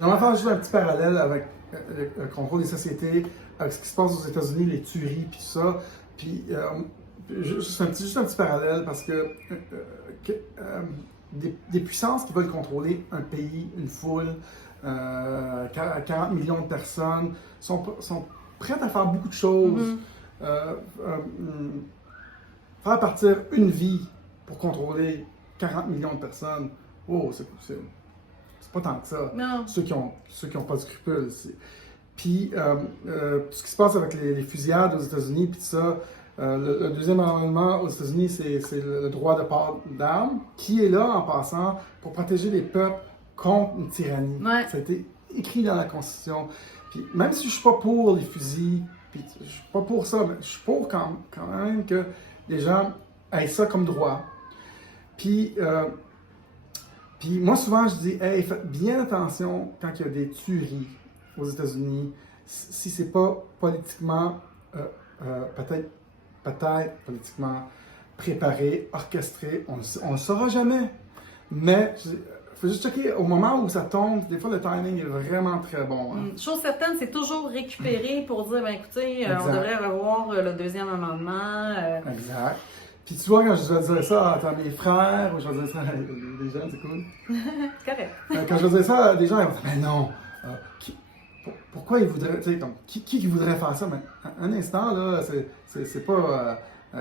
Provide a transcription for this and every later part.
J'aimerais faire juste un petit parallèle avec le contrôle des sociétés, avec ce qui se passe aux États-Unis, les tueries, puis tout ça. Puis, juste un petit parallèle parce des puissances qui veulent contrôler un pays, une foule, 40 millions de personnes, sont prêtes à faire beaucoup de choses. Faire partir une vie pour contrôler 40 millions de personnes, oh, c'est pas tant que ça. Non. Ceux qui ont pas de scrupules. Puis, ce qui se passe avec les fusillades aux États-Unis, puis tout ça, le deuxième amendement aux États-Unis, c'est le droit de port d'armes, qui est là, en passant, pour protéger les peuples contre une tyrannie. Ouais. Ça a été écrit dans la Constitution. Puis, même si je suis pas pour les fusils, puis je suis pas pour ça, mais je suis pour quand même que les gens aient ça comme droit. Puis moi, souvent, je dis, hey, faites bien attention quand il y a des tueries aux États-Unis, si c'est pas politiquement, peut-être politiquement préparé, orchestré, on ne le saura jamais. Mais il faut juste checker au moment où ça tombe, des fois le timing est vraiment très bon. Hein. Chose certaine, c'est toujours récupéré pour dire, ben écoutez, on devrait revoir le deuxième amendement. Exact. Puis tu vois, quand je vais dire ça à mes frères, ou je vais dire ça à des gens, c'est cool. C'est correct. Quand je vais dire ça à des gens, ils vont dire, mais non, pourquoi ils voudraient, tu sais, comme, qui voudrait faire ça? Mais un instant, là, c'est pas,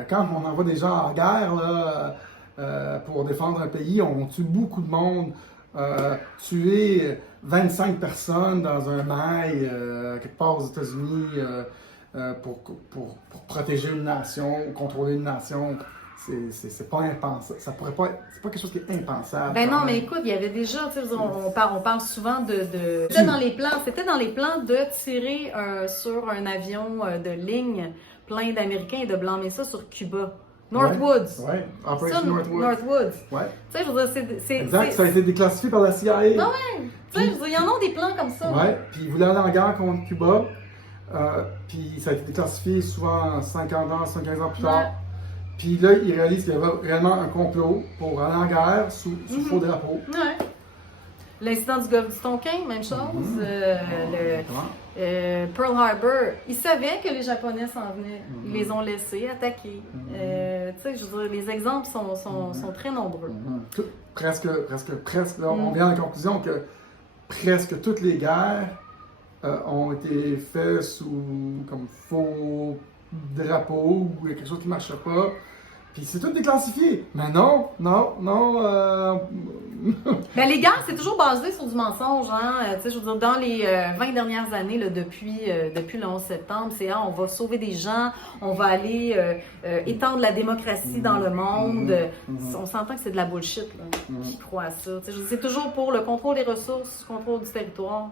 quand on envoie des gens en guerre, là, pour défendre un pays, on tue beaucoup de monde. Tuer 25 personnes dans un mail, quelque part aux États-Unis, pour protéger une nation, ou contrôler une nation, c'est pas impensable. Ça pourrait pas être, c'est pas quelque chose qui est impensable. Ben non, mais écoute, il y avait déjà, tu sais, on parle souvent de... C'était dans les plans de tirer sur un avion de ligne plein d'Américains et de blâmer ça sur Cuba. Northwoods. Ouais, Operation Northwoods. Northwoods. Ouais. Tu sais, je veux dire, c'est... Exact, ça a été déclassifié par la CIA. Ah ouais! Tu sais, je veux dire, il y en a des plans comme ça. Ouais, puis ils voulaient aller en guerre contre Cuba. Puis ça a été déclassifié souvent 50 ans, 75 ans plus tard. Ouais. Puis là, ils réalisent qu'il y avait réellement un complot pour aller en guerre sous faux drapeau. Ouais. L'incident du golfe du Tonkin, même chose. Pearl Harbor, ils savaient que les Japonais s'en venaient. Ils les ont laissés attaquer. Tu sais, je veux dire, les exemples sont très nombreux. Presque, là, on vient à la conclusion que presque toutes les guerres ont été faites sous comme faux drapeau ou quelque chose qui ne marchait pas. Puis c'est tout déclassifié. Mais non. Ben, les guerres, c'est toujours basé sur du mensonge. Hein? Tu sais, je veux dire, dans les 20 dernières années, là, depuis le 11 septembre, c'est on va sauver des gens, on va aller étendre la démocratie dans le monde. On s'entend que c'est de la bullshit là, qui croit à ça. Tu sais, c'est toujours pour le contrôle des ressources, le contrôle du territoire.